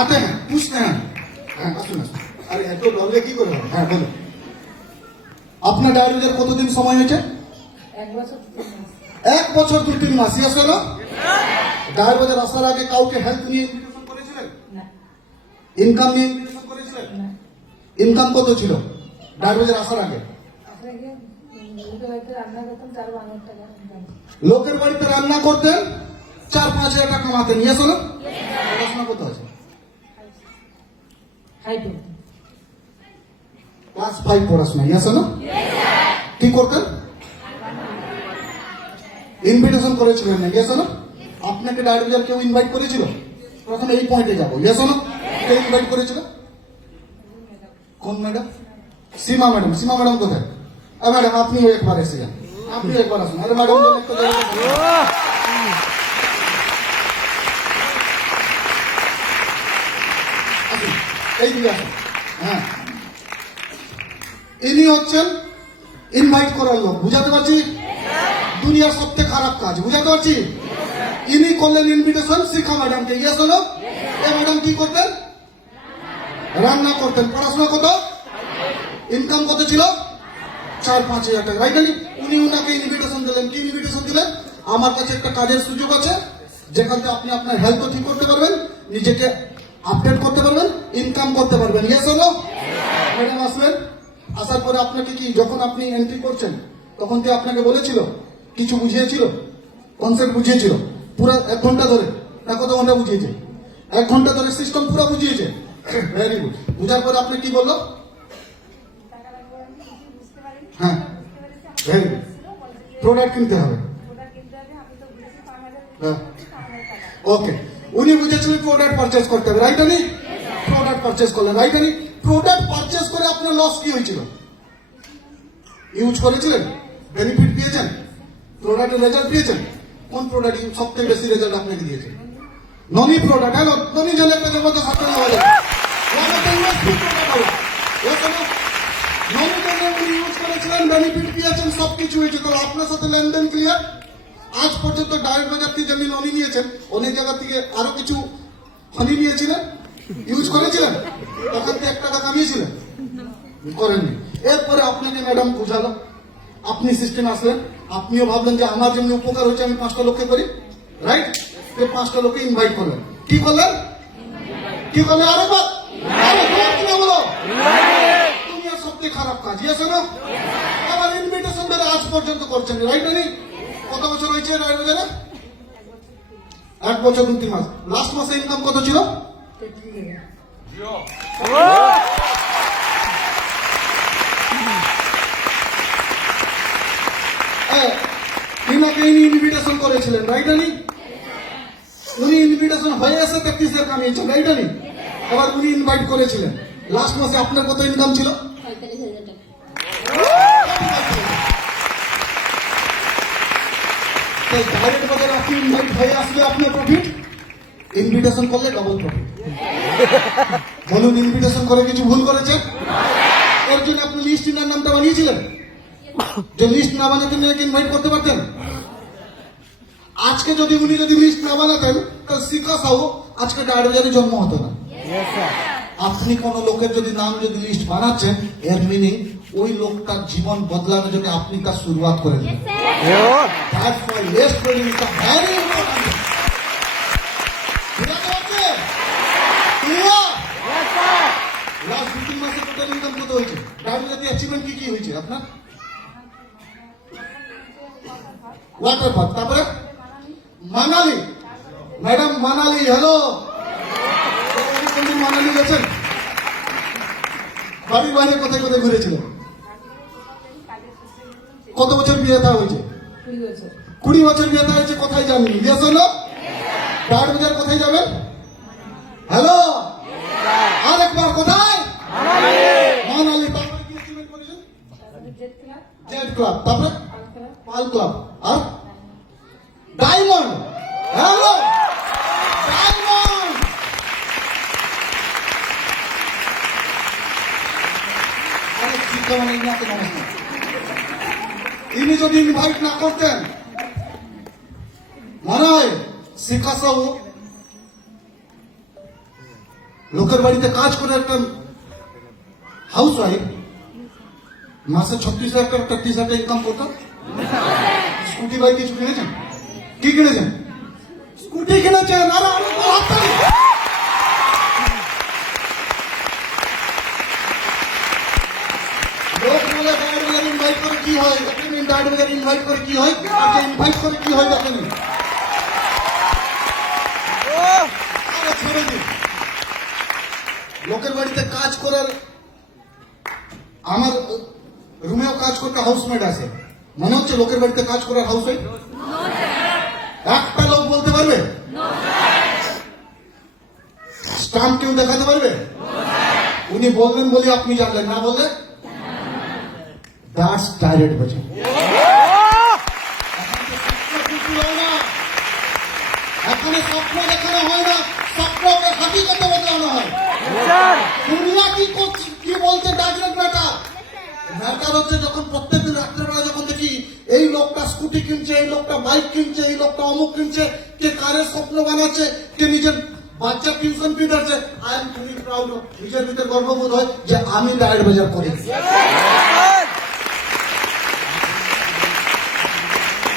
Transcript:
आते हैं पूछते हैं হ্যাঁ আসুন আসুন আরে এত ডরলে কি করে হবে হ্যাঁ বলুন আপনার ডায়াবেটিসের কতদিন সময় হয়েছে 1 বছর 2-3 মাস ইয়াস হলো ডায়াবেটিস আসার আগে কাউকে হেলথ নিয়ে ইনভিটেশন করেছিলেন না ইনকাম নিয়ে ইনভিটেশন করেছিলেন না ইনকাম কত ছিল ডায়াবেটিস আসার আগে লোকের বাড়িতে রান্না করতেন 4-5 হাজার টাকা কামাতেন ইয়াস হলো পড়াশোনা কত আছে ক্লাস 5 পড়াশোনা ইয়াস হলো কি করতেন ইনভিটেশন করেছিলেন না ইয়াস হলো আপনাকে ডায়াবেটিস কেউ ইনভাইট করেছিল প্রথমে এই পয়েন্টে যাবো ইয়াস হলো কে ইনভাইট করেছিল কোন ম্যাডাম সীমা ম্যাডাম কোথায় ম্যাডাম আপনিও একবার এসে যান আপনিও একবার আসুন আরে ম্যাডাম একটু এই দিকে আসুন হ্যাঁ ইনি হচ্ছেন ইনভাইট করার লোক বুঝাতে পারছি দুনিয়ার সবথেকে খারাপ কাজ বুঝাতে পারছি ইনি করলেন ইনভিটেশন শিখা ম্যাডামকে ইয়েস হলো এই ম্যাডাম কি করতেন রান্না করতেন পড়াশোনা কত ইনকাম কত ছিল 4-5 হাজার টাকা রাইট উনি উনাকে ইনভিটেশন দিলেন কি ইনভিটেশন দিলেন আমার কাছে একটা কাজের সুযোগ আছে যেখানে আপনি আপনার হেলথ ঠিক করতে পারবেন নিজেকে আপডেট করতে পারবেন ইনকাম করতে পারবেন ইয়েস হলো ম্যাডাম আসবেন আসার পরে আপনাকে কি যখন আপনি এন্ট্রি করছেন তখন কি আপনাকে বলেছিল কিছু বুঝিয়েছিল কনসেপ্ট বুঝিয়েছিল পুরো 1 ঘন্টা ধরে না কত ঘন্টা বুঝিয়েছে 1 ঘন্টা ধরে সিস্টেম পুরো বুঝিয়েছে ভেরি গুড বুঝার পরে আপনি কি বললো হ্যাঁ ভেরি গুড প্রোডাক্ট কিনতে হবে ওকে উনি বুঝেছিলেন প্রোডাক্ট পারচেজ করতে হবে রাইট আনি প্রোডাক্ট পারচেজ করলেন রাইট আনি প্রোডাক্ট পারচেজ করে আপনার লস কি হয়েছিল ইউজ করেছিলেন বেনিফিট পেয়েছেন প্রোডাক্টের রেজাল্ট পেয়েছেন কোন প্রোডাক্ট সবথেকে বেশি রেজাল্ট আপনাকে দিয়েছে ননি প্রোডাক্ট হ্যাঁ ননি জলে একটা জগতে সাথে হয়ে যাবে ননি জলে উনি ইউজ করেছিলেন বেনিফিট পেয়েছেন সবকিছু হয়েছে তো আপনার সাথে লেনদেন ক্লিয়ার আজ পর্যন্ত ডায়েট বাজার থেকে যেমনি ননি নিয়েছেন অনেক জায়গা থেকে আরো কিছু হানি নিয়েছিলেন ইউজ করেছিলেন তখন থেকে 1 টাকা কামিয়েছিলেন করেননি এরপরে আপনাকে ম্যাডাম বুঝালো আপনি সিস্টেম আসলেন আপনিও ভাবলেন যে আমার জন্য উপকার হচ্ছে আমি 5টা লোককে করি রাইট 5টা লোককে ইনভাইট করলেন কি করলেন আরে বাদ বলো দুনিয়ার সবথেকে খারাপ কাজ ইয়েস না আবার ইনভিটেশন ধরে আজ পর্যন্ত করছেন রাইট না কত বছর হয়েছে ডায়াবেটিসের 1 বছর 2-3 মাস লাস্ট মাসে ইনকাম কত ছিল ইনাকে ইনভিটেশন করেছিলেন রাইট আনি উনি ইনভিটেশন হয়ে এসে 33,000 কামিয়েছেন রাইট আনি আবার উনি ইনভাইট করেছিলেন লাস্ট মাসে আপনার কত ইনকাম ছিল 45,000 টাকা ডাইরেক্ট বাজারে আপনি ইনভাইট হয়ে আসলে আপনার প্রফিট ইনভিটেশন করলে ডবল প্রফিট বলুন ইনভিটেশন করে কিছু ভুল করেছে এর জন্য আপনি লিস্ট নামটা বানিয়েছিলেন যে লিস্ট না বানাতে নিয়ে ইনভাইট করতে পারতেন আজকে যদি উনি লিস্ট না বানাতেন তাহলে শিখা সাহু আজকে ডায়াবেটিসের জন্ম হতো না আপনি কোন লোকের যদি নাম লিস্ট বানাচ্ছেন এর মিনিং ওই লোকটার জীবন বদলানোর জন্য আপনি তার শুরুয়াত করে দিন That's why list building is a very important. Last 2-3 মাসে টোটাল ইনকাম কত হয়েছে ডায়াবেটিসের অ্যাচিভমেন্ট কি হয়েছে আপনার ওয়াটার পার্ক তারপরে মানালি ম্যাডাম মানালি হ্যালো মানালি গেছেন বাড়ির বাইরে কোথায় ঘুরেছিলেন কত বছর বিয়ে থা হয়েছে 20 বছর বিয়ে থা হয়েছে কোথায় যাননি ইয়েস হলো ডায়াবেটিসের কোথায় যাবেন হ্যালো আর একবার কোথায় মানালি তারপরে কি অ্যাচিভমেন্ট করেছেন জেড ক্লাব তারপরে পাল ক্লাব আর ডায়মন্ড হ্যালো ডায়মন্ড আরে শিক্ষা মানে ইনাকে নমস্কার ইনি যদি ইনভাইট না করতেন মনে হয় শিক্ষা সহ লোকের বাড়িতে কাজ করে একটা হাউস ওয়াইফ মাসে 36,000 টাকা 30,000 টাকা ইনকাম করতো। স্কুটি বাইক কিছু কিনেছেন? কি কিনেছেন? স্কুটি কিনেছেন। আরে লোক বলে ডায়েট বাজার ইনভাইট করে কি হয় দেখেন, ডায়েট বাজার ইনভাইট করে কি হয়, আর ইনভাইট করে কি হয় দেখেন। আরে ছেড়ে দিন, লোকের বাড়িতে কাজ করার, আমার রুমেও কাজ করতে হাউসমেট আছে, মনে হচ্ছে লোকের বাড়িতে কাজ করার হাউসমেট? একটা লোক বলতে পারবে? স্টাম্প কেউ দেখাতে পারবে? উনি বললেন বলে আপনি জানলেন, না বললে দ্যাটস ডাইরেক্ট বাজার। এখানে স্বপ্ন দেখানো হয় না, স্বপ্নকে হাকিকতে বদলানো হয়। দুনিয়া কি করছে, কি বলছে ডাইরেক্ট ম্যাটার। ম্যাটার হচ্ছে যখন প্রত্যেকদিন রাত্রেবেলা যখন দেখি এই লোকটা স্কুটি কিনছে, এই লোকটা বাইক কিনছে, এই লোকটা অমুক কিনছে, কে কারের স্বপ্ন বানাচ্ছে, কে নিজের বাচ্চা টিউশন ফি দিচ্ছে, আই এম ভেরি প্রাউড। নিজের ভিতরে গর্ববোধ হয় যে আমি ডায়েট বাজার করি।